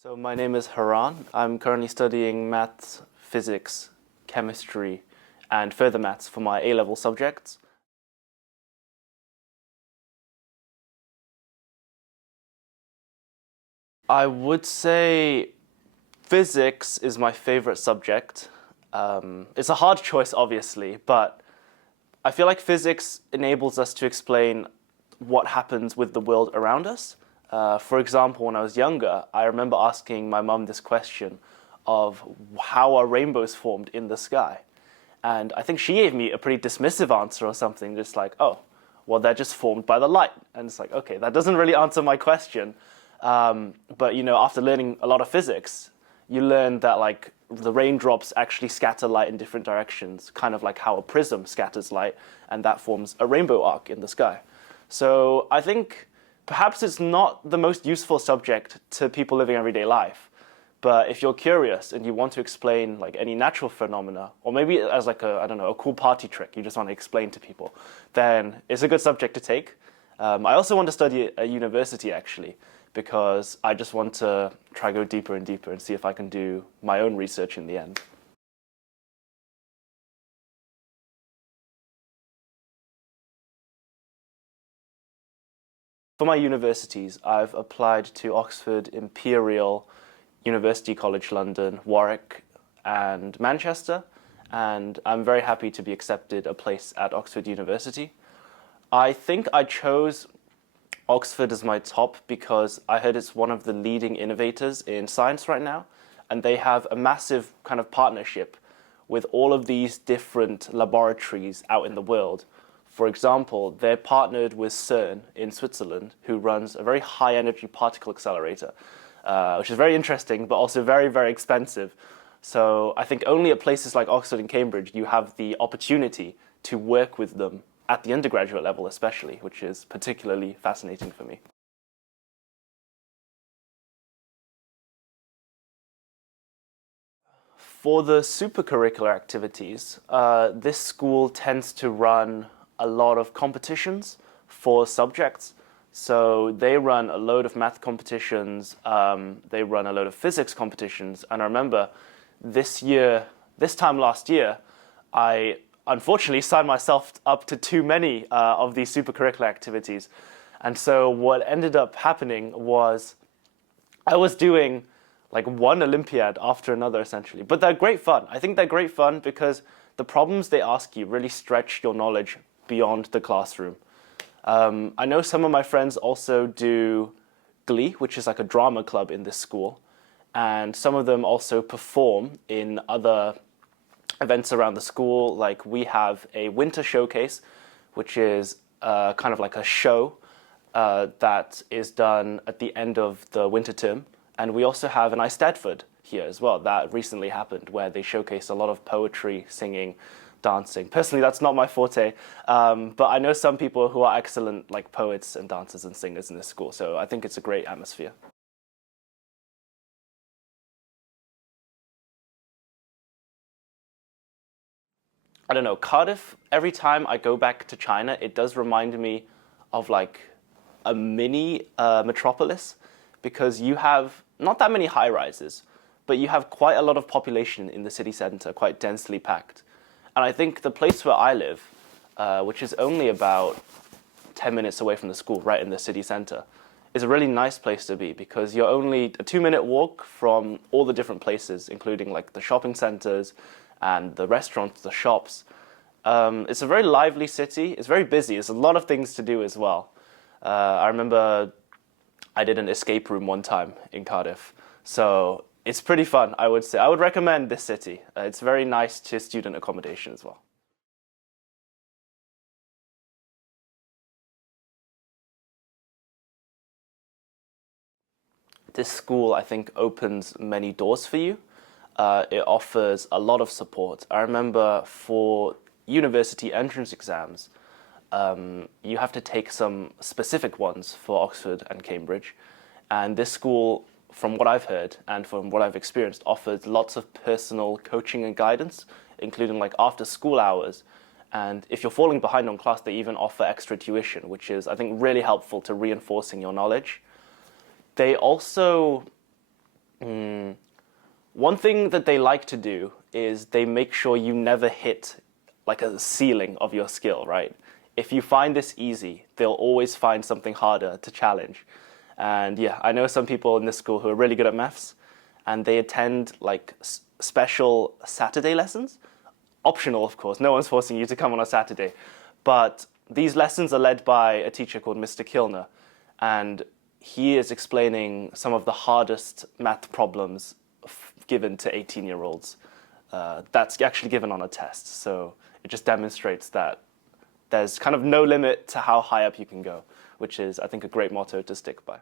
So my name is Haran. I'm currently studying maths, physics, chemistry, and further maths for my A-level subjects. I would say physics is my favorite subject. It's a hard choice, obviously, but I feel like physics enables us to explain what happens with the world around us. For example, when I was younger, I remember asking my mum this question of how are rainbows formed in the sky? And I think she gave me a pretty dismissive answer or something, just like, oh, well, they're just formed by the light. And it's like, okay, that doesn't really answer my question. But after learning a lot of physics, you learn that like the raindrops actually scatter light in different directions, kind of like how a prism scatters light, and that forms a rainbow arc in the sky. So I think perhaps it's not the most useful subject to people living everyday life. But if you're curious and you want to explain like any natural phenomena, or maybe as like a, I don't know, a cool party trick you just want to explain to people, then it's a good subject to take. I also want to study at university actually, because I just want to try go deeper and deeper and see if I can do my own research in the end. For my universities, I've applied to Oxford, Imperial, University College London, Warwick, and Manchester, and I'm very happy to be accepted a place at Oxford University. I think I chose Oxford as my top because I heard it's one of the leading innovators in science right now, and they have a massive kind of partnership with all of these different laboratories out in the world. For example, they're partnered with CERN in Switzerland, who runs a very high energy particle accelerator, which is very interesting, but also very, very expensive. So I think only at places like Oxford and Cambridge you have the opportunity to work with them at the undergraduate level especially, which is particularly fascinating for me. For the supercurricular activities, this school tends to run a lot of competitions for subjects. So they run a load of math competitions, they run a load of physics competitions, and I remember this time last year, I unfortunately signed myself up to too many of these supercurricular activities. And so what ended up happening was I was doing like one Olympiad after another essentially. But they're great fun. I think they're great fun because the problems they ask you really stretch your knowledge beyond the classroom. I know some of my friends also do Glee, which is like a drama club in this school. And some of them also perform in other events around the school. Like we have a winter showcase, which is kind of like a show that is done at the end of the winter term. And we also have an Eisteddfod here as well that recently happened where they showcase a lot of poetry, singing, dancing. Personally, that's not my forte, but I know some people who are excellent like poets and dancers and singers in this school, so I think it's a great atmosphere. I don't know, Cardiff, every time I go back to China, it does remind me of like a mini metropolis because you have not that many high rises, but you have quite a lot of population in the city center, quite densely packed. And I think the place where I live, which is only about 10 minutes away from the school, right in the city center, is a really nice place to be because you're only a 2-minute walk from all the different places, including like the shopping centers and the restaurants, the shops. It's a very lively city. It's very busy. There's a lot of things to do as well. I remember I did an escape room one time in Cardiff. So it's pretty fun, I would say. I would recommend this city. It's very nice to student accommodation as well. This school, I think, opens many doors for you. It offers a lot of support. I remember for university entrance exams, you have to take some specific ones for Oxford and Cambridge. And this school, from what I've heard and from what I've experienced, offers lots of personal coaching and guidance, including like after school hours. And if you're falling behind on class, they even offer extra tuition, which is, I think, really helpful to reinforcing your knowledge. They also One thing that they like to do is they make sure you never hit like a ceiling of your skill, right? If you find this easy, they'll always find something harder to challenge. And yeah, I know some people in this school who are really good at maths, and they attend like special Saturday lessons. Optional, of course. No one's forcing you to come on a Saturday. But these lessons are led by a teacher called Mr. Kilner, and he is explaining some of the hardest math problems given to 18-year-olds. That's actually given on a test, so it just demonstrates that there's kind of no limit to how high up you can go, which is, I think, a great motto to stick by.